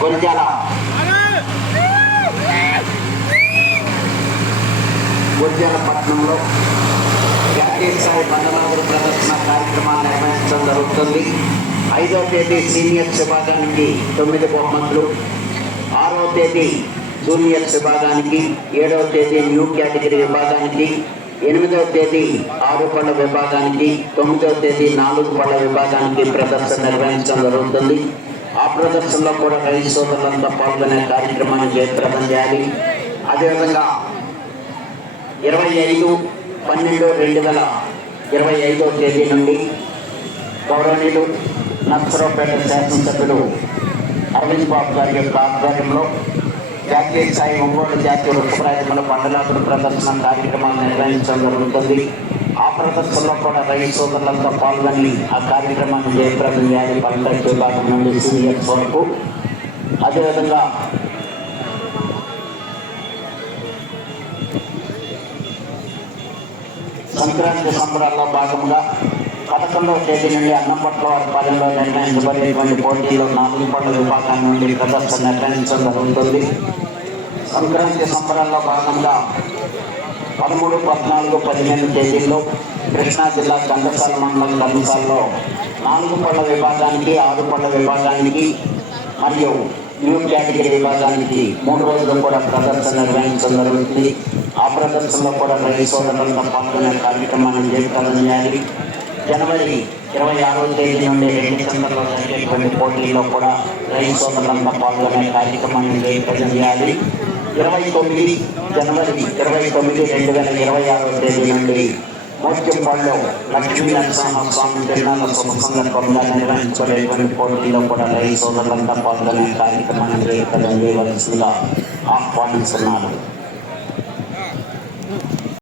గొంజాల గొంజాల పట్టణంలో జాతీయ స్థాయి ప్రదర్శన కార్యక్రమాన్ని నిర్వహించడం జరుగుతుంది. ఐదవ తేదీ సీనియర్స్ విభాగానికి తొమ్మిది బహుమతులు. ఆరవ తేదీ జూనియర్స్ విభాగానికి ఏడవ తేదీ న్యూ కేటగిరీ విభాగానికి ఎనిమిదవ తేదీ ఆరు పళ్ళ విభాగానికి తొమ్మిదవ తేదీ నాలుగు పళ్ళ విభాగానికి ప్రదర్శన నిర్వహించడం జరుగుతుంది. ప్రదర్శనలో కూడా రైతు సోదరులంతా పాల్గొనే కార్యక్రమాన్ని జయప్రదం చేయాలి. అదేవిధంగా ఇరవై ఐదు పన్నెండు రెండు వేల ఇరవై ఐదో తేదీ నుండి గౌరవనీయులు నర్సరావుపేట శాసనసభ్యులు అరవింద్ బాబు గారి యొక్క ఆధ్వర్యంలో జాతీయ స్థాయి ఒంగోలు జాతీయ వృక్షప్రాయముల పండలాకుడు ప్రదర్శన కార్యక్రమాన్ని నిర్వహించడం జరుగుతుంది. ఆ ప్రదర్శనలో కూడా రైతు సోదరులంతా పాల్గొని ఆ కార్యక్రమాన్ని జయప్రదం చేయాలి. పంచాయతీ విభాగం నుండి సీనియర్స్ వరకు. అదేవిధంగా సంక్రాంతి సంబరాల్లో భాగంగా పదకొండవ తేదీ నుండి అన్నంపట్ల వారి పాలనలో నిర్ణయించబడేటువంటి పోటీల్లో నాలుగు పండుగ విభాగం నుండి ప్రదర్శన నిర్ణయించడం జరుగుతుంది. సంక్రాంతి సంబరాల్లో భాగంగా పదమూడు పద్నాలుగు పదిహేను తేదీల్లో కృష్ణా జిల్లా గంగసాల మండలం గంగసాల్లో నాలుగు పళ్ళ విభాగానికి ఆరు పళ్ళ విభాగానికి మరియు న్యూ కేటగిరీ విభాగానికి మూడు రోజులు కూడా ప్రదర్శన నిర్వహించడం జరుగుతుంది. ఆ ప్రదర్శనలో కూడా రైతు సోదరులతో పాల్గొనే కార్యక్రమాన్ని జయప్రదం చేయాలి. జనవరి ఇరవై ఆరో తేదీ నుండి రెండు సెంటర్లో జరిగేటువంటి పోటీల్లో కూడా రైతు సోదరులంతా పాల్గొనే కార్యక్రమాన్ని చేయాలి. ఇరవై తొమ్మిది జనవరి ఇరవై తొమ్మిది రెండు వేల ఇరవై ఆరవ తేదీ నుండి మోత్యంపల్లో లక్ష్మీ నరసింహస్వామి తిరునాల సందర్భంగా నిర్వహించబడేటువంటి పోటీలో కూడా రైతు సోదరులంతా పాల్గొనే కార్యక్రమాన్ని రేపటి వేయవలసిందిగా ఆహ్వానిస్తున్నారు